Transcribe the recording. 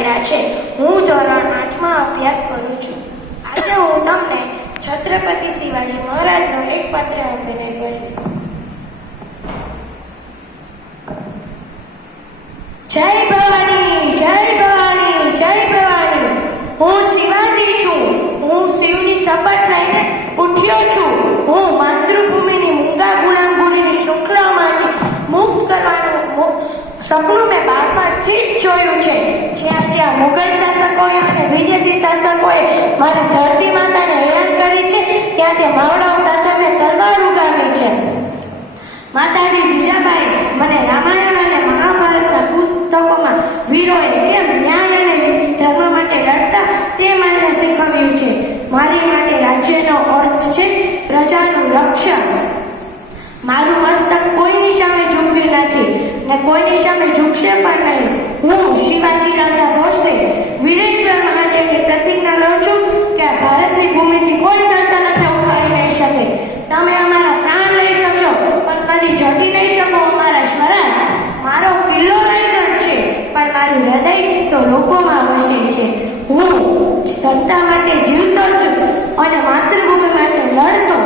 પડ્યા છે. હું ધોરણ 8માં અભ્યાસ કરું છું. આજે હું તમને છત્રપતિ શિવાજી મહારાજનો એક પત્ર આપીને કહ્યું. જય ભવાની, જય ભવાની, જય ભવાની. હું શિવાજી છું. હું શિવની શપથ લઈને ઉઠ્યો છું. હું માતૃભૂમિની મૂંગા ગુલામગીરીની શૃંખલામાંથી મુક્ત કરવાનું સપનું મેં બાળપણથી જ જોયું છે. જ્યાં જ્યાં મુગલ શાસકોએ અને વિદેશી શાસકોએ મારી ધરતી માતાને હેરાન કરી છે, ત્યાં તે માવડાઓ સાથે મેં તલવાર ઉગામી છે. માતાજી જીજાબાઈ મને રામાયણ અને મહાભારતના પુસ્તકોમાં વીરોએ કેમ ન્યાય અને ધર્મ માટે લડતા તે મને શીખવ્યું છે. મારી માટે રાજ્યનો અર્થ છે પ્રજાનું રક્ષણ. મારું મસ્તક કોઈની સામે ઝૂક્યું નથી ને કોઈની સામે ઝૂકશે પણ નહીં. હું શિવાજી રાજા ભોસલે વીરેશ્વર મહાદેવની પ્રતિજ્ઞા લઉં છું કે આ ભારતની ભૂમિથી કોઈ સલ્તનતને ઉખાડી નહીં શકે. તમે અમારા પ્રાણ લઈ શકશો પણ કદી ઝટી નહીં શકો અમારા સ્વરાજ. મારો કિલ્લો રાયગઢ છે પણ મારું હૃદય તો લોકોમાં વસે છે. હું સત્તા માટે જીવતો છું અને માતૃભૂમિ માટે લડતો.